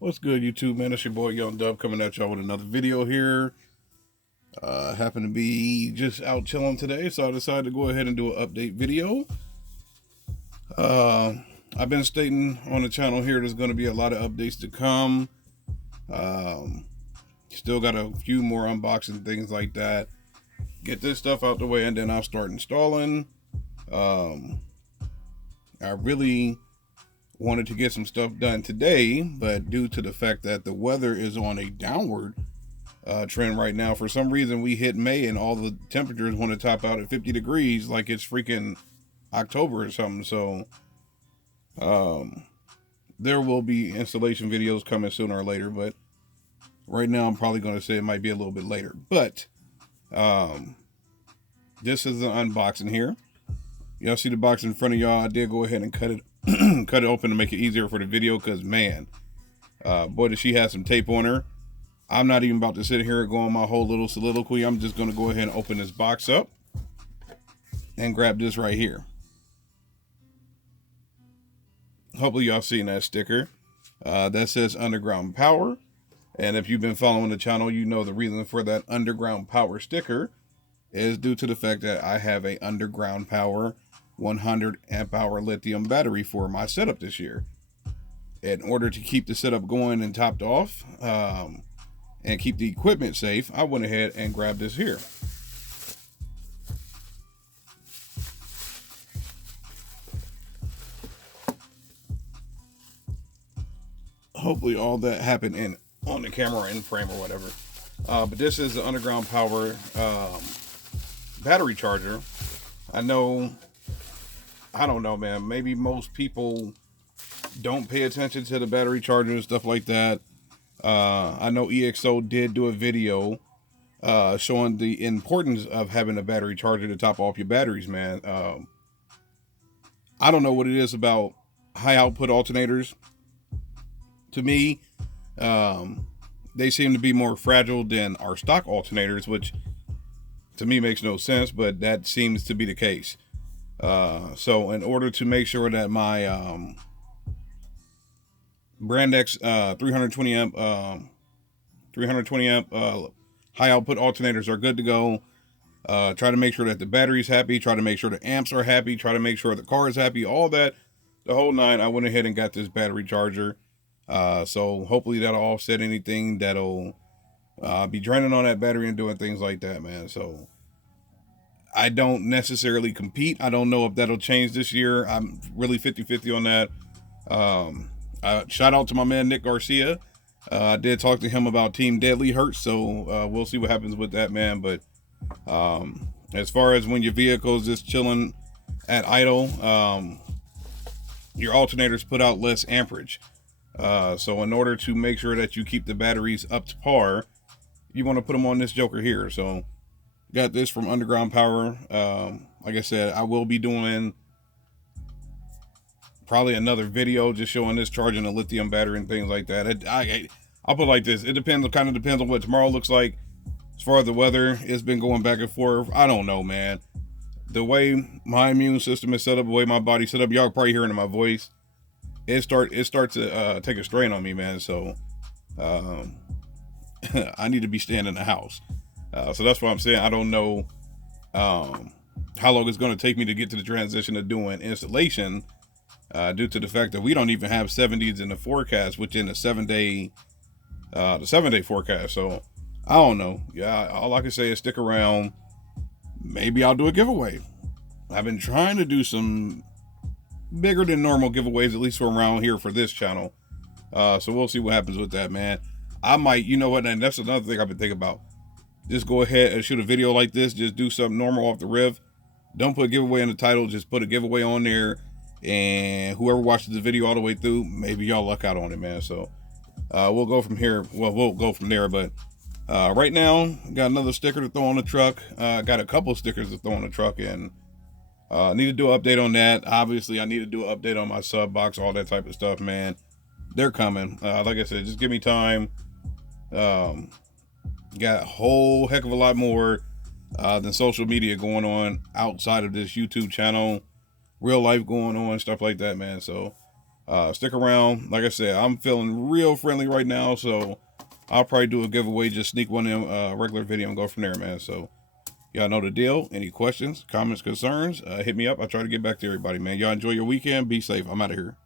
What's good, YouTube, man? It's your boy Young Dub coming at y'all with another video here. Happen to be just out chilling today, so I decided to go ahead and do an update video. I've been stating on the channel here there's going to be a lot of updates to come. Still got a few more unboxing things like that. Get this stuff out the way, and then I'll start installing. I really wanted to get some stuff done today, but due to the fact that the weather is on a downward trend right now, for some reason we hit May and all the temperatures want to top out at 50 degrees like it's freaking October or something. So there will be installation videos coming sooner or later, but right now I'm probably going to say it might be a little bit later. But this is the unboxing here. Y'all see the box in front of y'all. I did go ahead and cut it cut it open to make it easier for the video, because man, boy, does she have some tape on her. I'm not even about to sit here and go on my whole little soliloquy. I'm just going to go ahead and open this box up and grab this right here. Hopefully y'all seen that sticker that says underground power, and if you've been following the channel, you know the reason for that underground power sticker is due to the fact that I have a underground power 100 amp hour lithium battery for my setup this year. In order to keep the setup going and topped off and keep the equipment safe, I went ahead and grabbed this here. Hopefully all that happened on the camera in frame or whatever. But this is the underground power battery charger. I don't know, man. Maybe most people don't pay attention to the battery charger and stuff like that. I know EXO did do a video showing the importance of having a battery charger to top off your batteries, man. I don't know what it is about high output alternators. To me, they seem to be more fragile than our stock alternators, which to me makes no sense, but that seems to be the case. So in order to make sure that my Brand X 320 amp high output alternators are good to go, try to make sure that the battery's happy, try to make sure the amps are happy, try to make sure the car is happy, all that, the whole nine. I went ahead and got this battery charger. So hopefully that'll offset anything that'll be draining on that battery and doing things like that, man. So I don't necessarily compete. I don't know if that'll change this year. I'm really 50-50 on that. Shout out to my man Nick Garcia. I did talk to him about Team Deadly Hurt, so we'll see what happens with that, man. But as far as when your vehicle's just chilling at idle, your alternators put out less amperage. So in order to make sure that you keep the batteries up to par, you want to put them on this joker here. So got this from Underground Power. Like I said, I will be doing probably another video just showing this charging a lithium battery and things like that. I'll put it like this. It kind of depends on what tomorrow looks like. As far as the weather, it's been going back and forth. I don't know, man. The way my immune system is set up, the way my body's set up, y'all probably hearing in my voice, it starts to take a strain on me, man. So I need to be staying in the house. So that's what I'm saying. I don't know how long it's going to take me to get to the transition of doing installation, due to the fact that we don't even have 70s in the forecast within the 7-day forecast. So I don't know. Yeah, all I can say is stick around. Maybe I'll do a giveaway. I've been trying to do some bigger than normal giveaways, at least for around here for this channel. So we'll see what happens with that, man. I might, you know what, and that's another thing I've been thinking about. Just go ahead and shoot a video like this. Just do something normal off the riff. Don't put a giveaway in the title. Just put a giveaway on there. And whoever watches the video all the way through, maybe y'all luck out on it, man. So we'll go from here. Well, we'll go from there. But right now, got another sticker to throw on the truck. Got a couple stickers to throw on the truck. And need to do an update on that. Obviously, I need to do an update on my sub box, all that type of stuff, man. They're coming. Like I said, just give me time. Got a whole heck of a lot more than social media going on outside of this YouTube channel, real life going on, stuff like that, man. So Stick around. Like I said, I'm feeling real friendly right now, so I'll probably do a giveaway, just sneak one in regular video and go from there, man. So y'all know the deal. Any questions, comments, concerns, hit me up. I try to get back to everybody, man. Y'all enjoy your weekend. Be safe. I'm out of here.